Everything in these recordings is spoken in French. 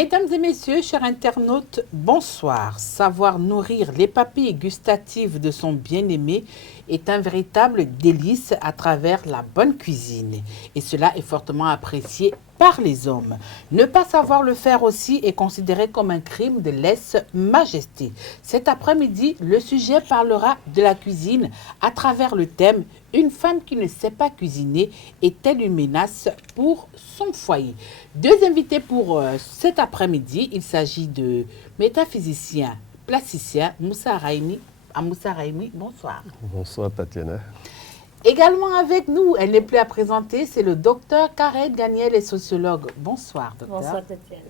Mesdames et messieurs, chers internautes, bonsoir. Savoir nourrir les papilles gustatives de son bien-aimé est un véritable délice à travers la bonne cuisine. Et cela est fortement apprécié par les hommes. Ne pas savoir le faire aussi est considéré comme un crime de lèse-majesté. Cet après-midi, le sujet parlera de la cuisine à travers le thème « Une femme qui ne sait pas cuisiner est-elle une menace pour son foyer ?» Deux invités pour cet après-midi. Il s'agit de métaphysicien plasticien Moussa Raimi. Moussa Raimi, bonsoir. Bonsoir Tatiana. Également avec nous, elle n'est plus à présenter, c'est le docteur Karen Ganiel, et sociologue. Bonsoir, docteur. Bonsoir, Tatiana.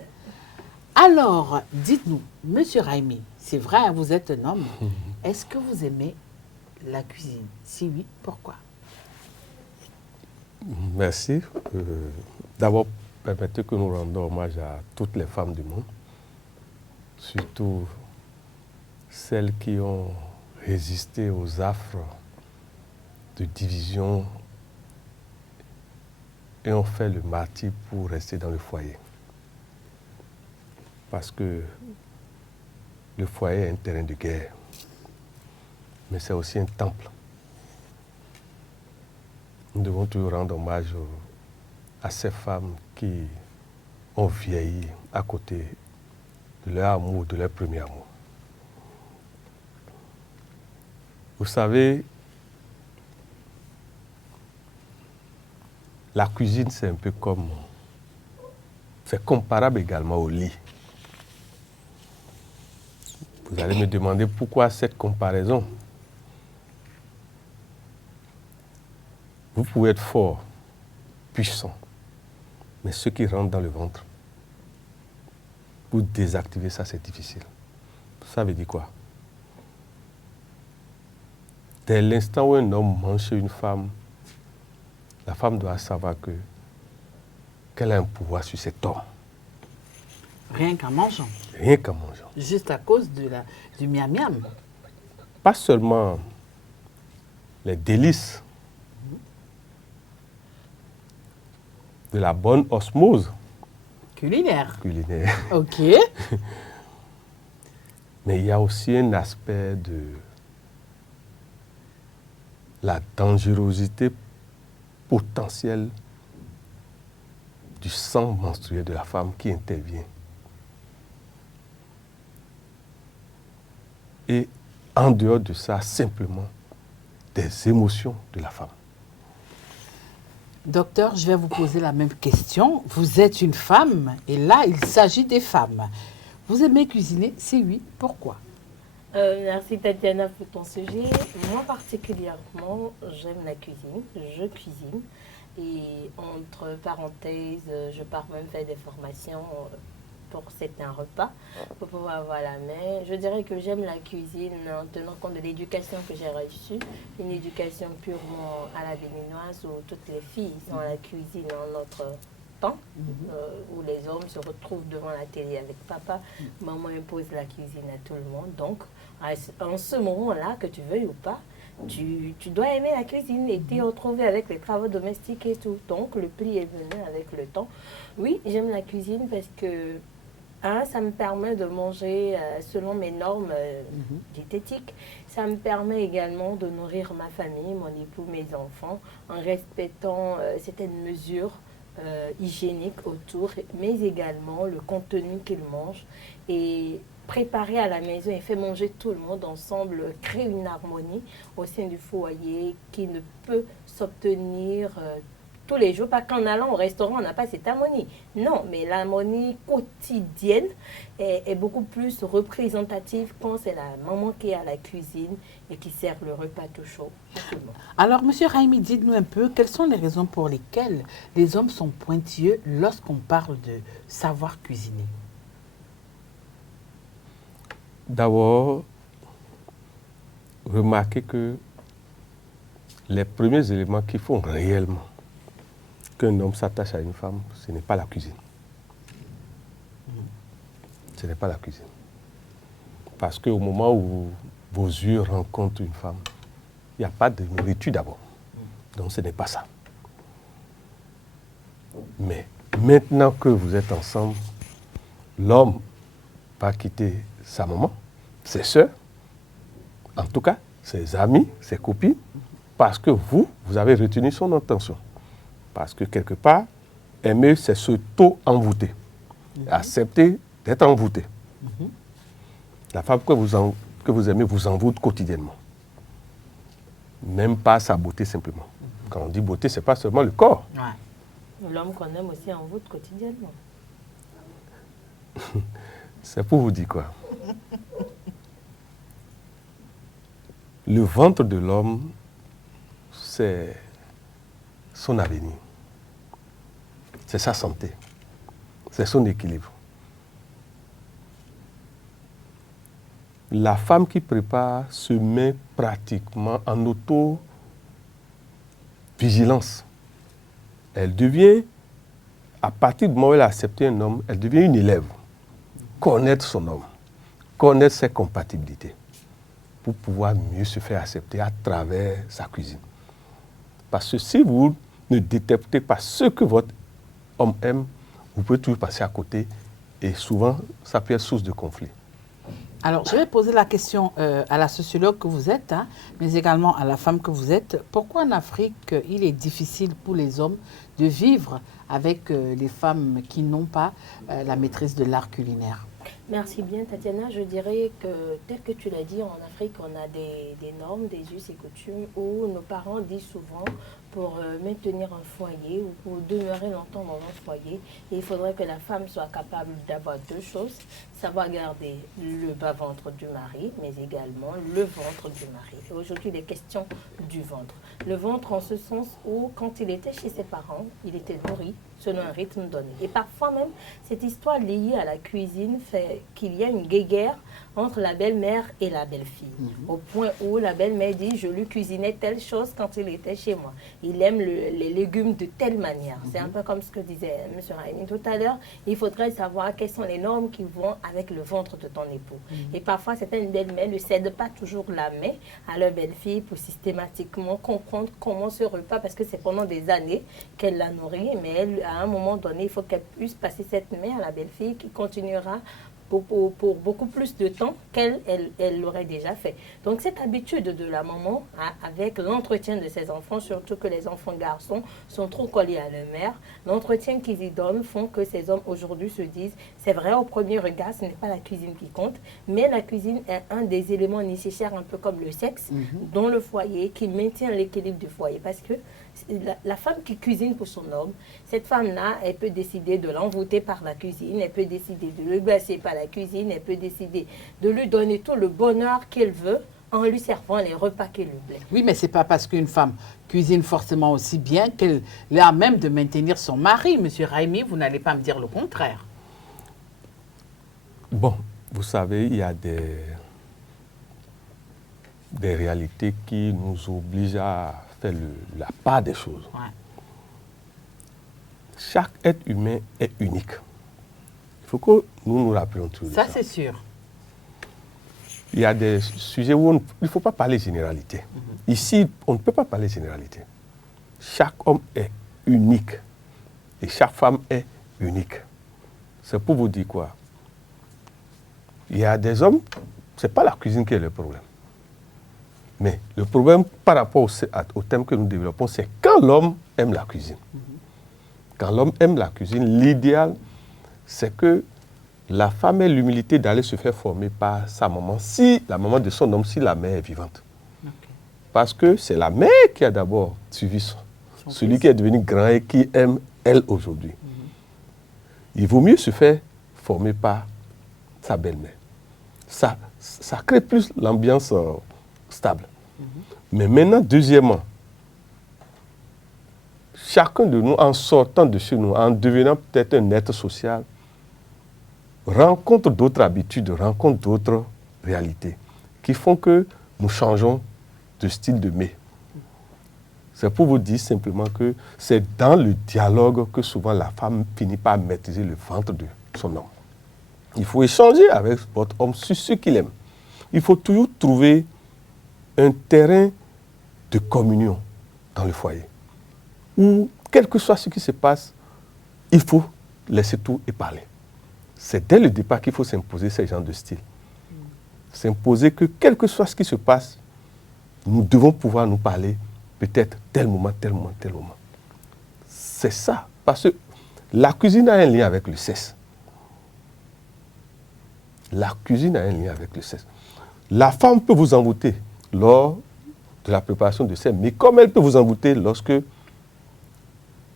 Alors, dites-nous, monsieur Raimi, c'est vrai, vous êtes un homme. Est-ce que vous aimez la cuisine? Si oui, pourquoi? Merci. D'abord, permettez que nous rendions hommage à toutes les femmes du monde, surtout celles qui ont résisté aux affres de division et ont fait le martyre pour rester dans le foyer. Parce que le foyer est un terrain de guerre, mais c'est aussi un temple. Nous devons toujours rendre hommage à ces femmes qui ont vieilli à côté de leur amour, de leur premier amour. Vous savez, la cuisine, c'est un peu comme... C'est comparable également au lit. Vous allez me demander pourquoi cette comparaison. Vous pouvez être fort, puissant, mais ce qui rentre dans le ventre, pour désactiver ça, c'est difficile. Ça veut dire quoi? Dès l'instant où un homme mange chez une femme, la femme doit savoir qu'elle a un pouvoir sur cet homme. Rien qu'en mangeant. Rien qu'en mangeant. Juste à cause du miam-miam. Pas seulement les délices de la bonne osmose Culinaire. Ok. Mais il y a aussi un aspect de la dangerosité potentielle du sang menstruel de la femme qui intervient. Et en dehors de ça, simplement des émotions de la femme. Docteur, je vais vous poser la même question. Vous êtes une femme et là, il s'agit des femmes. Vous aimez cuisiner? Si oui, pourquoi? Merci Tatiana pour ton sujet. Moi particulièrement, j'aime la cuisine. Je cuisine. Et entre parenthèses, je pars même faire des formations pour certains repas, pour pouvoir avoir la main. Je dirais que j'aime la cuisine en tenant compte de l'éducation que j'ai reçue, une éducation purement à la béninoise où toutes les filles sont à la cuisine en notre temps, où les hommes se retrouvent devant la télé avec papa. Maman impose la cuisine à tout le monde. Donc, en ce moment-là, que tu veuilles ou pas, tu dois aimer la cuisine et t'y retrouver avec les travaux domestiques et tout. Donc, le pli est venu avec le temps. Oui, j'aime la cuisine parce que ça me permet de manger selon mes normes diététiques. Ça me permet également de nourrir ma famille, mon époux, mes enfants, en respectant certaines mesures hygiéniques autour, mais également le contenu qu'ils mangent. Et préparer à la maison et faire manger tout le monde ensemble crée une harmonie au sein du foyer qui ne peut s'obtenir tous les jours, pas qu'en allant au restaurant, on n'a pas cette harmonie. Non, mais l'harmonie quotidienne est beaucoup plus représentative quand c'est la maman qui est à la cuisine et qui sert le repas tout chaud. Alors, monsieur Raimi, dites-nous un peu, quelles sont les raisons pour lesquelles les hommes sont pointilleux lorsqu'on parle de savoir cuisiner? D'abord, remarquez que les premiers éléments qui font réellement qu'un homme s'attache à une femme, ce n'est pas la cuisine. Ce n'est pas la cuisine. Parce qu'au moment où vos yeux rencontrent une femme, il n'y a pas de nourriture d'abord. Donc ce n'est pas ça. Mais maintenant que vous êtes ensemble, l'homme va quitter sa maman, ses soeurs, en tout cas ses amis, ses copines, parce que vous avez retenu son intention. Parce que quelque part, aimer, c'est s'auto-envoûter. Accepter d'être envoûté. La femme que vous aimez vous envoûte quotidiennement. Même pas sa beauté simplement. Quand on dit beauté, ce n'est pas seulement le corps. Ouais. L'homme qu'on aime aussi envoûte quotidiennement. C'est pour vous dire quoi? Le ventre de l'homme, c'est son avenir. C'est sa santé. C'est son équilibre. La femme qui prépare se met pratiquement en auto-vigilance. Elle devient, à partir du moment où elle a accepté un homme, elle devient une élève. Connaître son homme, connaître ses compatibilités, pour pouvoir mieux se faire accepter à travers sa cuisine. Parce que si vous ne détectez pas ce que votre homme aime, vous pouvez toujours passer à côté et souvent, ça peut être source de conflit. Alors, je vais poser la question à la sociologue que vous êtes, mais également à la femme que vous êtes. Pourquoi en Afrique, il est difficile pour les hommes de vivre avec les femmes qui n'ont pas la maîtrise de l'art culinaire? Merci bien, Tatiana. Je dirais que, tel que tu l'as dit, en Afrique, on a des normes, des us et coutumes où nos parents disent souvent pour maintenir un foyer ou pour demeurer longtemps dans un foyer, il faudrait que la femme soit capable d'avoir deux choses, savoir garder le bas-ventre du mari, mais également le ventre du mari. Et aujourd'hui, il est question du ventre. Le ventre en ce sens où, quand il était chez ses parents, il était nourri selon un rythme donné. Et parfois même, cette histoire liée à la cuisine fait qu'il y a une guéguerre entre la belle-mère et la belle-fille. Au point où la belle-mère dit « je lui cuisinais telle chose quand il était chez moi. Il aime les légumes de telle manière. C'est un peu comme ce que disait M. Raimi tout à l'heure. Il faudrait savoir quelles sont les normes qui vont avec le ventre de ton époux. Et parfois, certaines belles-mères ne cèdent pas toujours la main à leur belle-fille pour systématiquement comprendre comment ce repas, parce que c'est pendant des années qu'elle la nourrit, mais elle, à un moment donné, il faut qu'elle puisse passer cette main à la belle-fille qui continuera pour beaucoup plus de temps qu'elle l'aurait déjà fait. Donc cette habitude de la maman avec l'entretien de ses enfants, surtout que les enfants garçons sont trop collés à leur mère, l'entretien qu'ils y donnent font que ces hommes aujourd'hui se disent, c'est vrai au premier regard, ce n'est pas la cuisine qui compte, mais la cuisine est un des éléments nécessaires, un peu comme le sexe, dans le foyer, qui maintient l'équilibre du foyer. Parce que la femme qui cuisine pour son homme, cette femme-là, elle peut décider de l'envoûter par la cuisine, elle peut décider de le blesser par la cuisine, elle peut décider de lui donner tout le bonheur qu'elle veut en lui servant les repas qu'elle lui plaît. Oui, mais ce n'est pas parce qu'une femme cuisine forcément aussi bien qu'elle est à même de maintenir son mari. Monsieur Raimi, vous n'allez pas me dire le contraire. Bon, vous savez, il y a des réalités qui nous obligent à faire la part des choses. Ouais. Chaque être humain est unique. Il faut que nous nous rappelions tout ça. Ça, c'est sûr. Il y a des sujets où il ne faut pas parler généralité. Ici, on ne peut pas parler généralité. Chaque homme est unique et chaque femme est unique. C'est pour vous dire quoi? Il y a des hommes, ce n'est pas la cuisine qui est le problème. Mais le problème par rapport au thème que nous développons, c'est quand l'homme aime la cuisine. Quand l'homme aime la cuisine, l'idéal, c'est que la femme ait l'humilité d'aller se faire former par sa maman, si la maman de son homme, si la mère est vivante. Okay. Parce que c'est la mère qui a d'abord suivi celui fils qui est devenu grand et qui aime elle aujourd'hui. Il vaut mieux se faire former par sa belle-mère. Ça crée plus l'ambiance stable. Mais maintenant, deuxièmement, chacun de nous, en sortant de chez nous, en devenant peut-être un être social, rencontre d'autres habitudes, rencontre d'autres réalités qui font que nous changeons de style de mets. C'est pour vous dire simplement que c'est dans le dialogue que souvent la femme finit par maîtriser le ventre de son homme. Il faut échanger avec votre homme sur ce qu'il aime. Il faut toujours trouver un terrain de communion dans le foyer, où, quel que soit ce qui se passe, il faut laisser tout et parler. c'est dès le départ qu'il faut s'imposer ce genre de style. S'imposer que quel que soit ce qui se passe, nous devons pouvoir nous parler peut-être tel moment, tel moment, tel moment. C'est ça, parce que la cuisine a un lien avec le sexe. La cuisine a un lien avec le sexe. La femme peut vous envoûter lors de la préparation de sexe, mais comme elle peut vous envoûter lorsque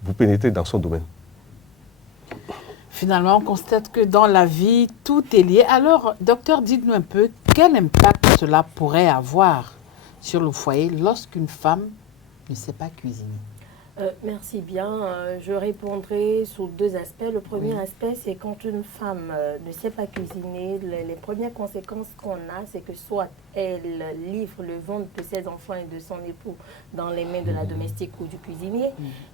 vous pénétrez dans son domaine. Finalement, on constate que dans la vie, tout est lié. Alors, docteur, dites-nous un peu, quel impact cela pourrait avoir sur le foyer lorsqu'une femme ne sait pas cuisiner? Merci bien. Je répondrai sous deux aspects. Le premier aspect, c'est quand une femme ne sait pas cuisiner, les premières conséquences qu'on a, c'est que soit elle livre le ventre de ses enfants et de son époux dans les mains de la domestique ou du cuisinier,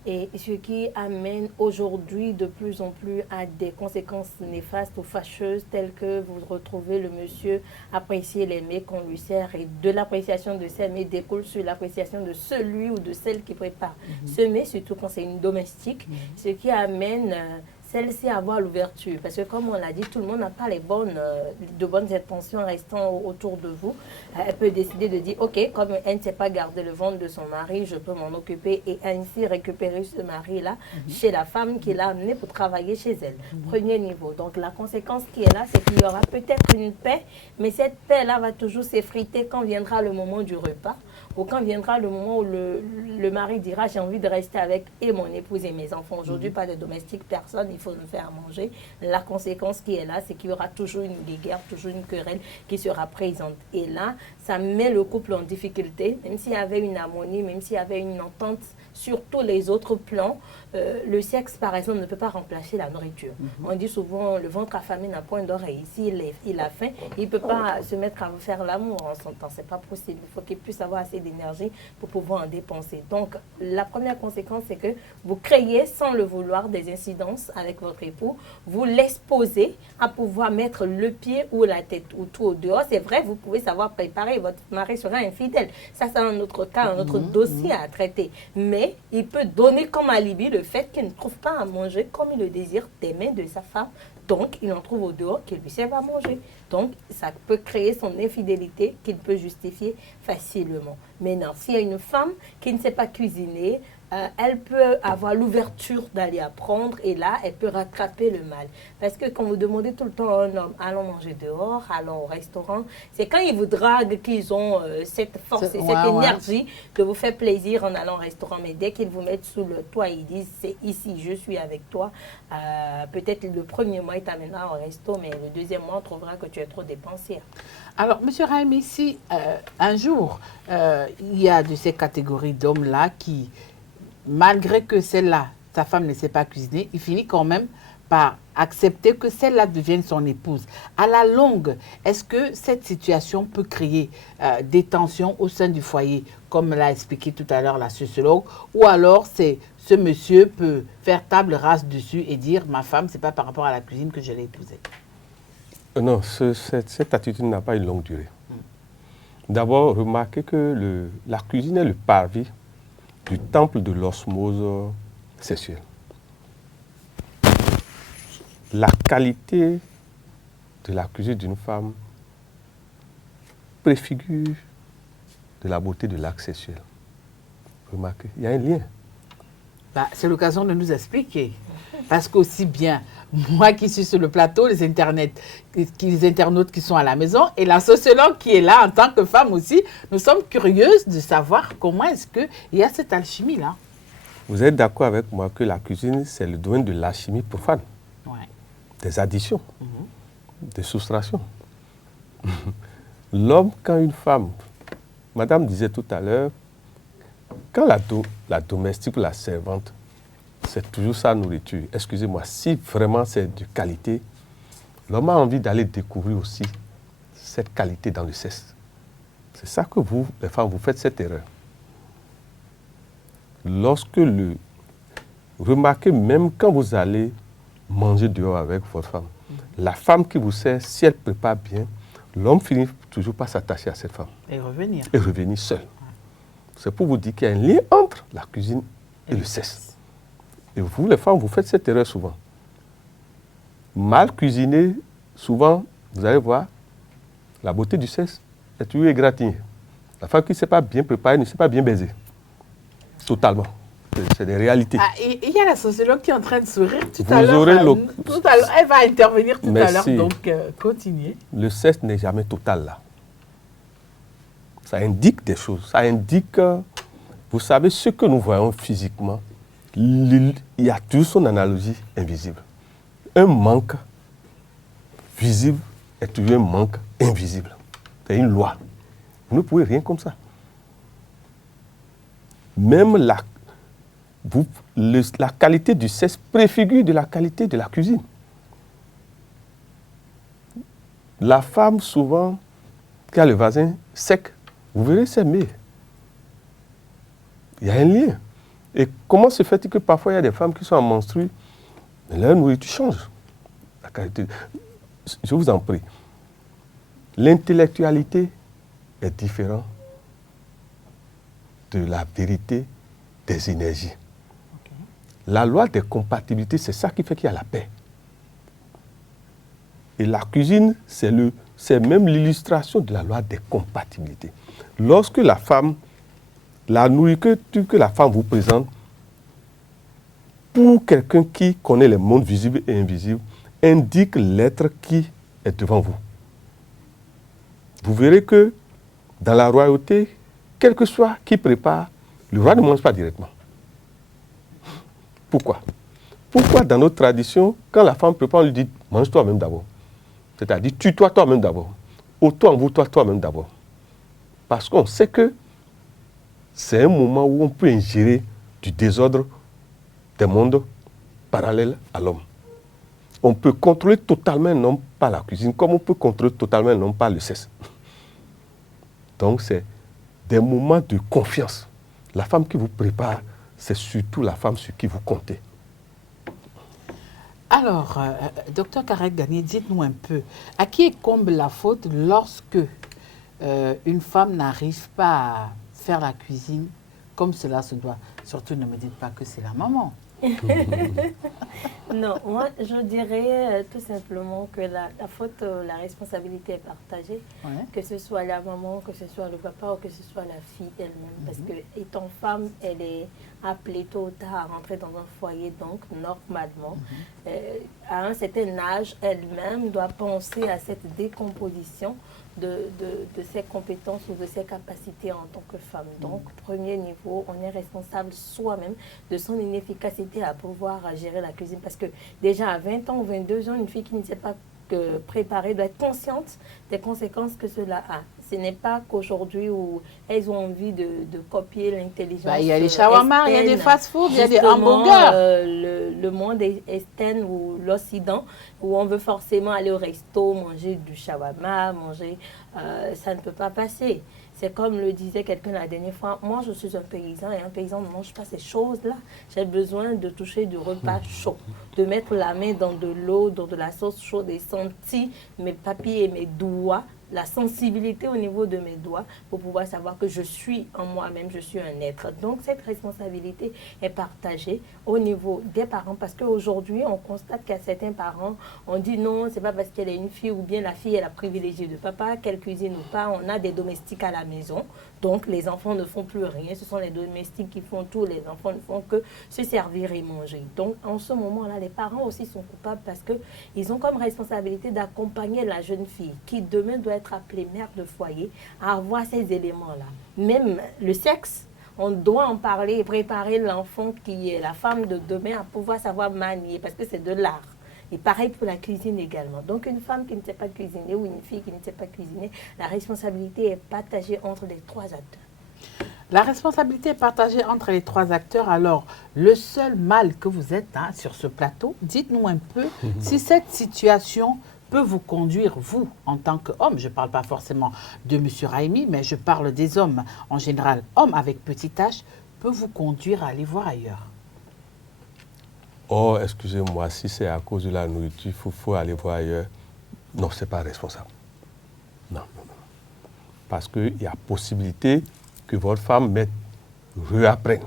et ce qui amène aujourd'hui de plus en plus à des conséquences néfastes ou fâcheuses, telles que vous retrouvez le monsieur apprécier les mets qu'on lui sert, et de l'appréciation de ces mets découle sur l'appréciation de celui ou de celle qui prépare ce mets, surtout quand c'est une domestique, ce qui amène celle-ci à avoir l'ouverture. Parce que comme on l'a dit, tout le monde n'a pas les de bonnes intentions restant autour de vous. Elle peut décider de dire, ok, comme elle ne sait pas garder le ventre de son mari, je peux m'en occuper et ainsi récupérer ce mari-là chez la femme qui l'a amené pour travailler chez elle. Premier niveau. Donc la conséquence qui est là, c'est qu'il y aura peut-être une paix, mais cette paix-là va toujours s'effriter quand viendra le moment du repas, ou quand viendra le moment où le mari dira, j'ai envie de rester avec et mon épouse et mes enfants. Aujourd'hui, pas de domestique, personne, il faut me faire manger. La conséquence qui est là, c'est qu'il y aura toujours une guerre, toujours une querelle qui sera présente. Et là, ça met le couple en difficulté, même s'il y avait une harmonie, même s'il y avait une entente sur tous les autres plans. Le sexe, par exemple, ne peut pas remplacer la nourriture. On dit souvent, le ventre affamé n'a point d'oreille. S'il il a faim, il ne peut pas se mettre à faire l'amour en son temps. Ce n'est pas possible. Il faut qu'il puisse avoir assez d'énergie pour pouvoir en dépenser. Donc, la première conséquence, c'est que vous créez, sans le vouloir, des incidences avec votre époux. Vous l'exposez à pouvoir mettre le pied ou la tête ou tout au dehors. C'est vrai, vous pouvez savoir préparer. Votre mari sera infidèle. Ça, c'est un autre cas, un autre dossier à traiter. Mais il peut donner comme alibi le fait qu'il ne trouve pas à manger comme il le désire des mains de sa femme. Donc, il en trouve au dehors qui lui servent à manger. Donc, ça peut créer son infidélité qu'il peut justifier facilement. Maintenant, s'il y a une femme qui ne sait pas cuisiner, elle peut avoir l'ouverture d'aller apprendre et là, elle peut rattraper le mal. Parce que quand vous demandez tout le temps à un homme, allons manger dehors, allons au restaurant, c'est quand ils vous draguent qu'ils ont cette force et cette énergie de vous faire plaisir en allant au restaurant. Mais dès qu'ils vous mettent sous le toit, ils disent, c'est ici, je suis avec toi. Peut-être le premier mois, il t'amènera au resto, mais le deuxième mois, on trouvera que tu es trop dépensier. Alors, M. Raim, ici, un jour, il y a de ces catégories d'hommes-là qui, malgré que celle-là, sa femme ne sait pas cuisiner, il finit quand même par accepter que celle-là devienne son épouse. À la longue, est-ce que cette situation peut créer des tensions au sein du foyer, comme l'a expliqué tout à l'heure la sociologue, ou alors ce monsieur peut faire table rase dessus et dire « ma femme, ce n'est pas par rapport à la cuisine que je l'ai épousée ». Non, cette attitude n'a pas une longue durée. D'abord, remarquez que la cuisine est le parvis du temple de l'osmose sexuelle. La qualité de la cuisine d'une femme préfigure de la beauté de l'acte sexuel. Remarquez, il y a un lien. C'est l'occasion de nous expliquer. Parce qu'aussi bien, moi qui suis sur le plateau, les internautes qui sont à la maison, et la sociologue qui est là en tant que femme aussi, nous sommes curieuses de savoir comment est-ce qu'il y a cette alchimie-là. Vous êtes d'accord avec moi que la cuisine, c'est le domaine de l'alchimie profane, des additions, des soustractions. L'homme, quand une femme, madame disait tout à l'heure, quand la domestique ou la servante, c'est toujours sa nourriture. Excusez-moi, si vraiment c'est de qualité, l'homme a envie d'aller découvrir aussi cette qualité dans le sexe. C'est ça que vous, les femmes, vous faites cette erreur. Remarquez, même quand vous allez manger dehors avec votre femme, la femme qui vous sert, si elle prépare bien, l'homme finit toujours par s'attacher à cette femme. Et revenir. Et revenir seul. C'est pour vous dire qu'il y a un lien entre la cuisine et le sexe. Et vous, les femmes, vous faites cette erreur souvent. mal cuisiné, souvent, vous allez voir, la beauté du sexe est toujours égratignée. La femme qui ne sait pas bien préparer ne sait pas bien baiser. Totalement. C'est des réalités. Ah, et il y a la sociologue qui est en train de sourire tout Vous à l'heure. aurez Elle va intervenir tout à l'heure, Merci. donc continuez. Le sexe n'est jamais total là. Ça indique des choses. Ça indique, vous savez, ce que nous voyons physiquement, il y a toujours son analogie invisible. Un manque visible est toujours un manque invisible. C'est une loi. Vous ne pouvez rien comme ça. Même la qualité du sexe préfigure de la qualité de la cuisine. La femme, souvent, qui a le vasin sec, vous verrez, c'est mieux. Il y a un lien. Et comment se fait-il que parfois il y a des femmes qui sont en menstrues, mais leur nourriture change. La qualité. Je vous en prie. L'intellectualité est différente de la vérité des énergies. Okay. La loi des compatibilités, c'est ça qui fait qu'il y a la paix. Et la cuisine, c'est même l'illustration de la loi des compatibilités. Lorsque la femme, la nourriture que la femme vous présente, pour quelqu'un qui connaît les mondes visibles et invisibles, indique l'être qui est devant vous. Vous verrez que dans la royauté, quel que soit qui prépare, le roi ne mange pas directement. Pourquoi? Pourquoi dans notre tradition, quand la femme prépare, on lui dit « mange toi-même d'abord ». C'est-à-dire « tue-toi toi-même d'abord ». Auto-envoue-toi toi-même d'abord. Parce qu'on sait que c'est un moment où on peut ingérer du désordre des mondes parallèles à l'homme. On peut contrôler totalement un homme par la cuisine, comme on peut contrôler totalement un homme par le sexe. Donc c'est des moments de confiance. La femme qui vous prépare, c'est surtout la femme sur qui vous comptez. Alors, docteur Karek Gagné, dites-nous un peu, à qui incombe la faute lorsque une femme n'arrive pas à faire la cuisine comme cela se doit? Surtout, ne me dites pas que c'est la maman. Non, moi je dirais tout simplement que la faute, la responsabilité est partagée, ouais. Que ce soit la maman, que ce soit le papa ou que ce soit la fille elle-même, parce que étant femme, elle est appelée tôt ou tard à rentrer dans un foyer, donc normalement, à un certain âge, elle-même doit penser à cette décomposition de ses compétences ou de ses capacités en tant que femme. Donc, premier niveau, on est responsable soi-même de son inefficacité à pouvoir gérer la cuisine. Parce que déjà à 20 ans ou 22 ans, une fille qui ne sait pas préparer doit être consciente des conséquences que cela a. Ce n'est pas qu'aujourd'hui où elles ont envie de copier l'intelligence. Il y a les shawarma, il y a des fast-food, il y a des hamburgers. Le monde estène ou l'Occident, où on veut forcément aller au resto, manger du shawarma, manger... ça ne peut pas passer. C'est comme le disait quelqu'un la dernière fois, moi je suis un paysan et un paysan ne mange pas ces choses-là. J'ai besoin de toucher du repas chaud, de mettre la main dans de l'eau, dans de la sauce chaude et sentir mes papilles et mes doigts, la sensibilité au niveau de mes doigts pour pouvoir savoir que je suis en moi-même, je suis un être. Donc cette responsabilité est partagée au niveau des parents parce qu'aujourd'hui on constate qu'à certains parents, on dit non, c'est pas parce qu'elle est une fille ou bien la fille est la privilégiée de papa, qu'elle cuisine ou pas, on a des domestiques à la maison. Donc les enfants ne font plus rien, ce sont les domestiques qui font tout, les enfants ne font que se servir et manger. Donc en ce moment-là, les parents aussi sont coupables parce qu'ils ont comme responsabilité d'accompagner la jeune fille qui demain doit être appelée mère de foyer à avoir ces éléments-là. Même le sexe, on doit en parler et préparer l'enfant qui est la femme de demain à pouvoir savoir manier parce que c'est de l'art. Et pareil pour la cuisine également. Donc une femme qui ne sait pas cuisiner ou une fille qui ne sait pas cuisiner, la responsabilité est partagée entre les trois acteurs. La responsabilité est partagée entre les trois acteurs. Alors, le seul mal que vous êtes sur ce plateau, dites-nous un peu si cette situation peut vous conduire, vous, en tant qu'homme, je ne parle pas forcément de M. Raimi, mais je parle des hommes en général, hommes avec petit h, peut vous conduire à aller voir ailleurs. Oh, excusez-moi, si c'est à cause de la nourriture, il faut aller voir ailleurs. Non, ce n'est pas responsable. Non, non, non. Parce qu'il y a possibilité que votre femme réapprenne.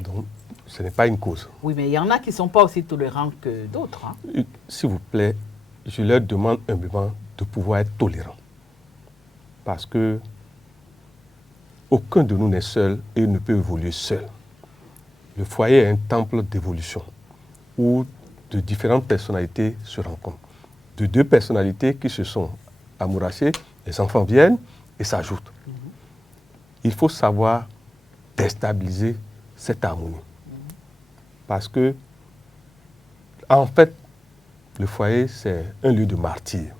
Donc, ce n'est pas une cause. Oui, mais il y en a qui ne sont pas aussi tolérants que d'autres. Hein. S'il vous plaît, je leur demande humblement de pouvoir être tolérants. Parce que aucun de nous n'est seul et ne peut évoluer seul. Le foyer est un temple d'évolution où de différentes personnalités se rencontrent. De deux personnalités qui se sont amourachées, les enfants viennent et s'ajoutent. Il faut savoir déstabiliser cette harmonie. Parce que, en fait, le foyer, c'est un lieu de martyre.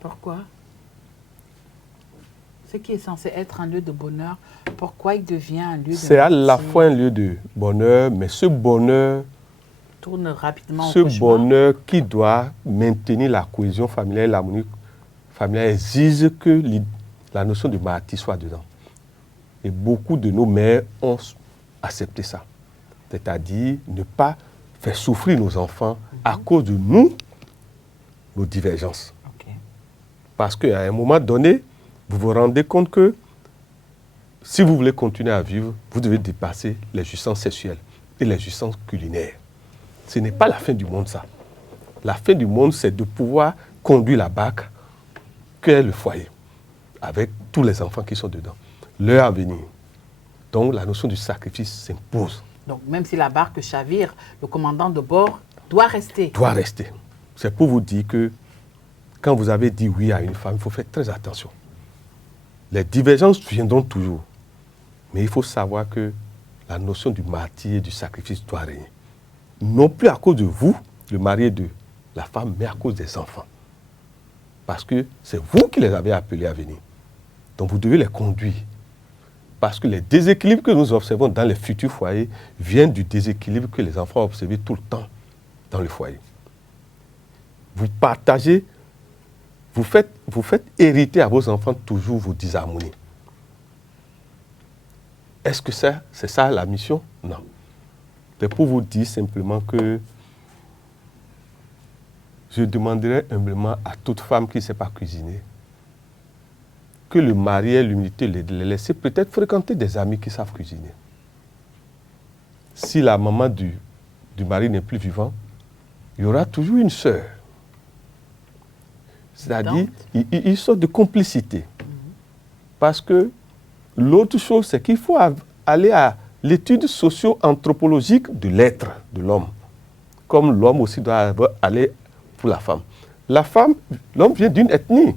Pourquoi? Ce qui est censé être un lieu de bonheur, pourquoi il devient un lieu de martyre? C'est à la fois un lieu de bonheur, mais ce bonheur tourne rapidement ce au cauchemar. bonheur qui doit maintenir la cohésion familiale, l'harmonie familiale, exige que la notion de martyre soit dedans. Et beaucoup de nos mères ont accepté ça. C'est-à-dire ne pas faire souffrir nos enfants à cause de nous, nos divergences. Okay. Parce qu'à un moment donné, vous vous rendez compte que si vous voulez continuer à vivre, vous devez dépasser les jouissances sexuelles et les jouissances culinaires. Ce n'est pas la fin du monde, ça. La fin du monde, c'est de pouvoir conduire la barque qu'est le foyer, avec tous les enfants qui sont dedans. Leur avenir. Donc, la notion du sacrifice s'impose. Donc, même si la barque chavire, le commandant de bord doit rester. Doit rester. C'est pour vous dire que quand vous avez dit oui à une femme, il faut faire très attention. Les divergences viendront toujours. Mais il faut savoir que la notion du martyr et du sacrifice doit régner. Non plus à cause de vous, le mari de la femme, mais à cause des enfants. Parce que c'est vous qui les avez appelés à venir. Donc vous devez les conduire. Parce que les déséquilibres que nous observons dans les futurs foyers viennent du déséquilibre que les enfants ont observé tout le temps dans le foyer. Vous partagez, vous faites hériter à vos enfants toujours vos disharmonies. Est-ce que c'est ça la mission? Non. C'est pour vous dire simplement que je demanderais humblement à toute femme qui ne sait pas cuisiner que le mari ait l'humilité de les laisser peut-être fréquenter des amis qui savent cuisiner. Si la maman du mari n'est plus vivant, il y aura toujours une sœur. C'est-à-dire, il sort de complicité. Parce que l'autre chose, c'est qu'il faut aller à l'étude socio-anthropologique de l'être de l'homme. Comme l'homme aussi doit aller pour la femme. L'homme vient d'une ethnie.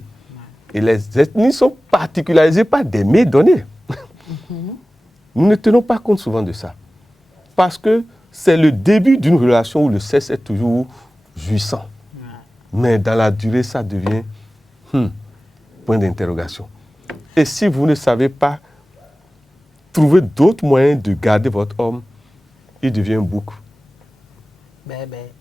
Et les ethnies sont particularisées par des mets donnés. Nous ne tenons pas compte souvent de ça. Parce que c'est le début d'une relation où le sexe est toujours jouissant. Mais dans la durée, ça devient point d'interrogation. Et si vous ne savez pas trouver d'autres moyens de garder votre homme, il devient un bouc. Bébé.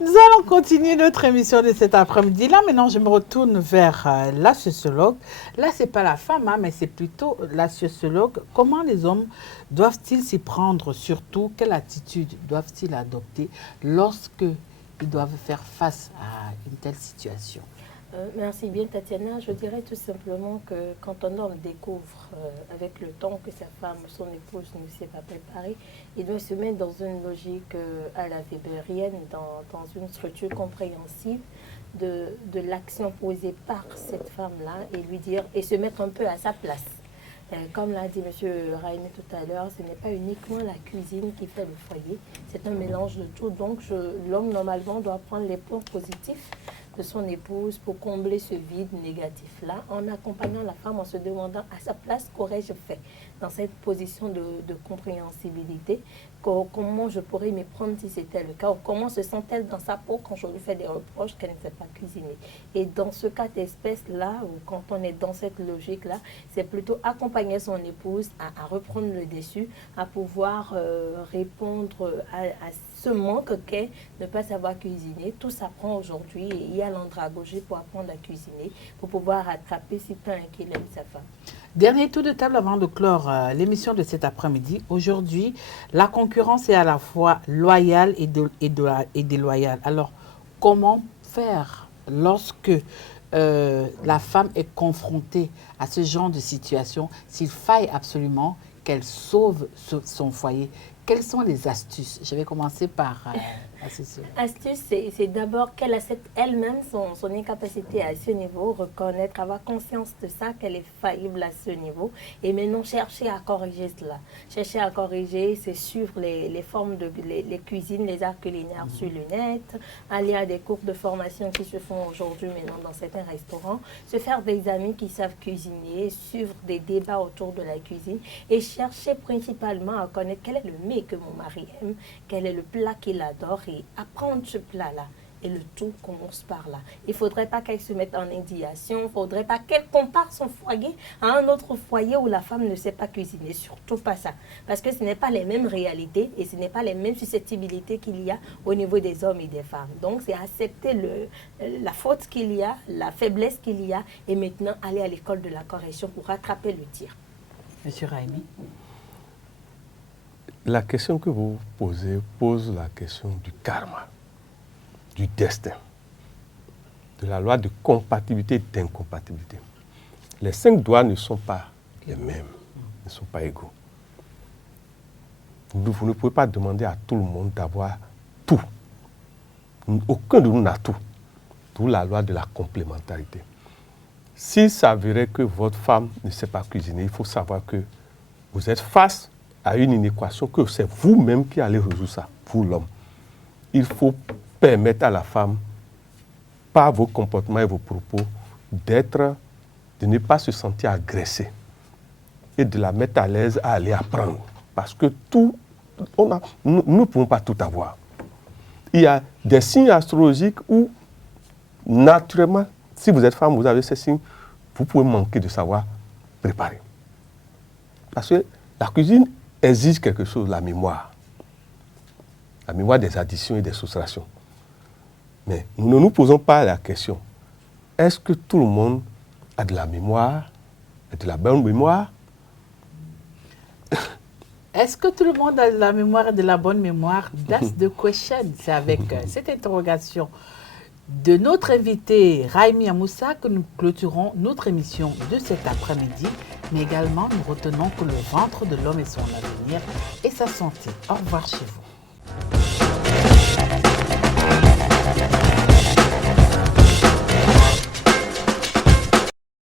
Nous allons continuer notre émission de cet après-midi. Là, maintenant, je me retourne vers la sociologue. Là, ce n'est pas la femme, hein, mais c'est plutôt la sociologue. Comment les hommes doivent-ils s'y prendre? Surtout, quelle attitude doivent-ils adopter lorsque ils doivent faire face à une telle situation? Merci bien, Tatiana. Je dirais tout simplement que quand un homme découvre avec le temps que sa femme, son épouse ne s'est pas préparée, il doit se mettre dans une logique à la weberienne, dans une structure compréhensive de l'action posée par cette femme-là et lui dire, et se mettre un peu à sa place. Comme l'a dit M. Raimi tout à l'heure, ce n'est pas uniquement la cuisine qui fait le foyer, c'est un mélange de tout. Donc l'homme, normalement, doit prendre les points positifs de son épouse pour combler ce vide négatif-là, en accompagnant la femme, en se demandant à sa place, qu'aurais-je fait dans cette position de compréhensibilité, comment je pourrais m'y prendre si c'était le cas, ou comment se sent-elle dans sa peau quand je lui fais des reproches qu'elle ne sait pas cuisiner. Et dans ce cas d'espèce-là, ou quand on est dans cette logique-là, c'est plutôt accompagner son épouse à reprendre le dessus, à pouvoir répondre à ce manque qu'est ne pas savoir cuisiner. Tout s'apprend aujourd'hui et il y a l'andragogie pour apprendre à cuisiner, pour pouvoir rattraper si tant qu'il aime sa femme. Dernier tour de table avant de clore l'émission de cet après-midi. Aujourd'hui, la concurrence est à la fois loyale et déloyale. Alors, comment faire lorsque la femme est confrontée à ce genre de situation, s'il faille absolument qu'elle sauve son foyer. Quelles sont les astuces? Je vais commencer par Assessor. Astuce, c'est d'abord qu'elle accepte elle-même son incapacité à ce niveau, reconnaître, avoir conscience de ça, qu'elle est faillible à ce niveau, et maintenant chercher à corriger cela. Chercher à corriger, c'est suivre les formes de les cuisines, les arts culinaires sur le net, aller à des cours de formation qui se font aujourd'hui maintenant dans certains restaurants, se faire des amis qui savent cuisiner, suivre des débats autour de la cuisine et chercher principalement à connaître quel est le mets que mon mari aime, quel est le plat qu'il adore et apprendre ce plat-là. Et le tout commence par là. Il ne faudrait pas qu'elle se mette en indignation, il ne faudrait pas qu'elle compare son foyer à un autre foyer où la femme ne sait pas cuisiner. Surtout pas ça. Parce que ce n'est pas les mêmes réalités et ce n'est pas les mêmes susceptibilités qu'il y a au niveau des hommes et des femmes. Donc c'est accepter la faute qu'il y a, la faiblesse qu'il y a et maintenant aller à l'école de la correction pour rattraper le tir. Monsieur Raimi. La question que vous posez pose la question du karma, du destin, de la loi de compatibilité et d'incompatibilité. Les 5 doigts ne sont pas les mêmes, ne sont pas égaux. Vous ne pouvez pas demander à tout le monde d'avoir tout. Aucun de nous n'a tout. D'où la loi de la complémentarité. S'il s'avérait que votre femme ne sait pas cuisiner, il faut savoir que vous êtes face à une inéquation, que c'est vous-même qui allez résoudre ça, vous l'homme. Il faut permettre à la femme, par vos comportements et vos propos, de ne pas se sentir agressée et de la mettre à l'aise à aller apprendre. Parce que nous ne pouvons pas tout avoir. Il y a des signes astrologiques où, naturellement, si vous êtes femme, vous avez ces signes, vous pouvez manquer de savoir préparer. Parce que la cuisine exige quelque chose, la mémoire. La mémoire des additions et des soustractions. Mais nous ne nous posons pas la question, est-ce que tout le monde a de la mémoire, de la bonne mémoire? Est-ce que tout le monde a de la mémoire et de la bonne mémoire? That's the question. C'est avec cette interrogation de notre invité Raimi Amoussa que nous clôturons notre émission de cet après-midi. Mais également, nous retenons que le ventre de l'homme est son avenir et sa santé. Au revoir chez vous.